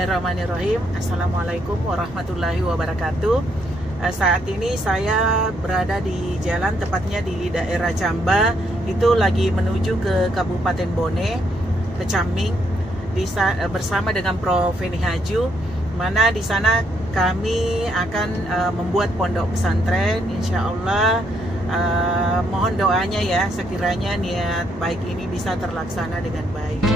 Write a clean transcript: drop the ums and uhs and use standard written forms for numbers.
Bismillahirrahmanirrahim. Assalamualaikum warahmatullahi wabarakatuh. Saat ini saya berada di jalan, tepatnya di daerah Camba. Itu lagi menuju ke Kabupaten Bone, ke Caming, bersama dengan Prof. Feni Haju. Mana di sana kami akan membuat pondok pesantren. Insya Allah mohon doanya ya, sekiranya niat baik ini bisa terlaksana dengan baik.